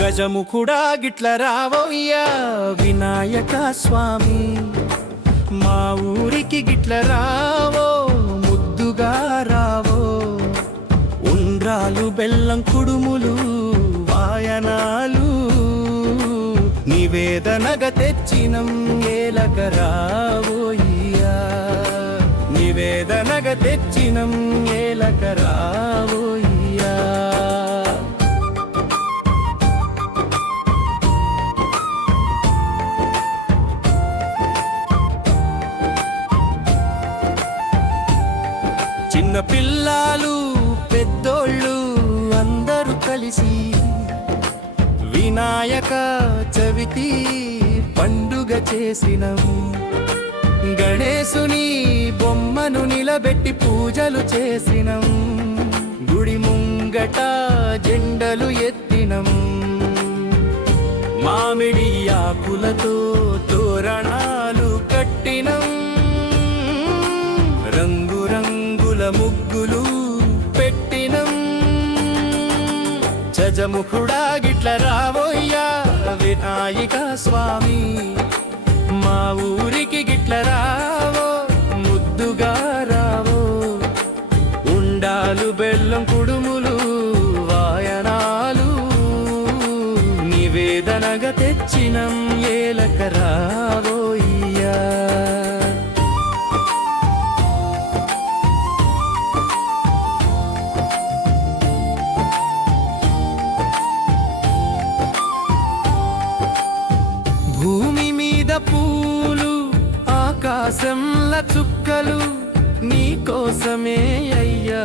గజముఖుడా గిట్ల రావోయ్యా వినాయక స్వామి. మా ఊరికి గిట్ల రావో ముద్దుగా రావో. ఉండ్రాలు బెల్లం కుడుములు వాయనాలు నివేదనగ తెచ్చినం ఏలక రావోయ్యా. నివేదనగ తెచ్చినం ఏలక రావో చిన్న పిల్లలు పెద్దోళ్ళు అందరూ కలిసి వినాయక చవితి పండుగ చేసినం. గణేశుని బొమ్మను నిలబెట్టి పూజలు చేసినం. గుడి ముంగట జెండలు ఎత్తినం. మామిడి ఆకులతో తోరణాలు కట్టినం. ముగ్గులు పెట్టినం. చజముఖుడా గిట్ల రావోయ్యా వినాయక స్వామి. మా ఊరికి గిట్ల రావో ముద్దుగా రావో. ఉండాలు బెల్లం కుడుములు వాయనాలు నివేదనగా తెచ్చినం. ఏలక రావోయ్యా ఆకాశంల చుక్కలు నీ కోసమే అయ్యా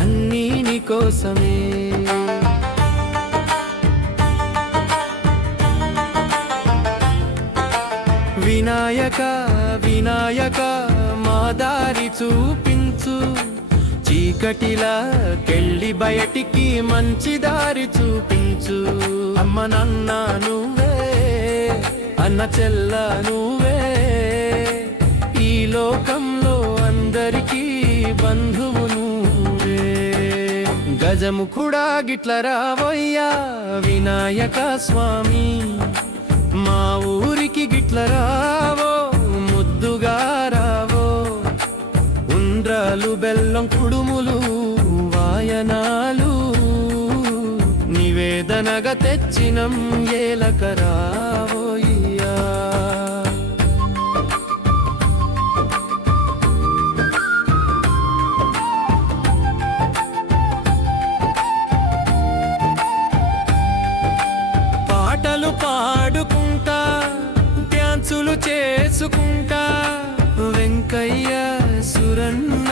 అన్నీ నీ కోసమే. వినాయక వినాయక మా దారి చూపించు. చీకటిలా కెళ్ళి బయటికి మంచి దారి చూపించు. అమ్మ నాన్న నువ్వే అన్న చెల్ల నువ్వు. లోకంలో అందరికీ బంధువు నువ్వే. గజము కూడా గిట్ల రావయ్యా వినాయక స్వామి. మా ఊరికి గిట్ల రావో ముద్దుగా రావో. ఉండ్రాలు బెల్లం కుడుములు వాయనాలు. నివేదనగా తెచ్చినం ఏలకరా. చేసుకుంటా వెంకయ్య సురన్న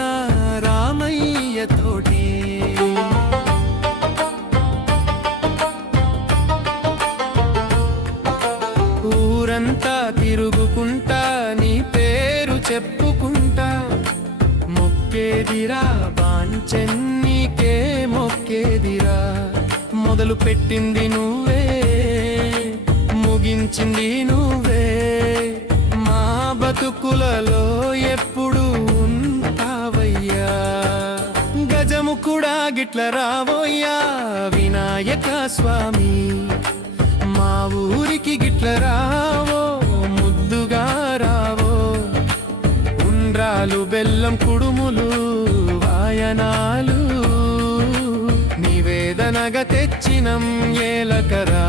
రామయ్య తోటి. ఊరంతా తిరుగుకుంటా నీ పేరు చెప్పుకుంటా. మొక్కేదిరా బాంచెన్నీకే మొక్కేదిరా. మొదలు పెట్టింది నువ్వే ముగించింది నువ్వే. ఆకులలో ఎప్పుడు ఉంటావయ్యా? గజము కూడా గిట్ల రావోయ్యా వినాయక స్వామి. మా ఊరికి గిట్ల రావో ముద్దుగా రావో. ఉండ్రాలు బెల్లం కుడుములు వాయనాలు. నివేదనగా తెచ్చినం ఏలకరా.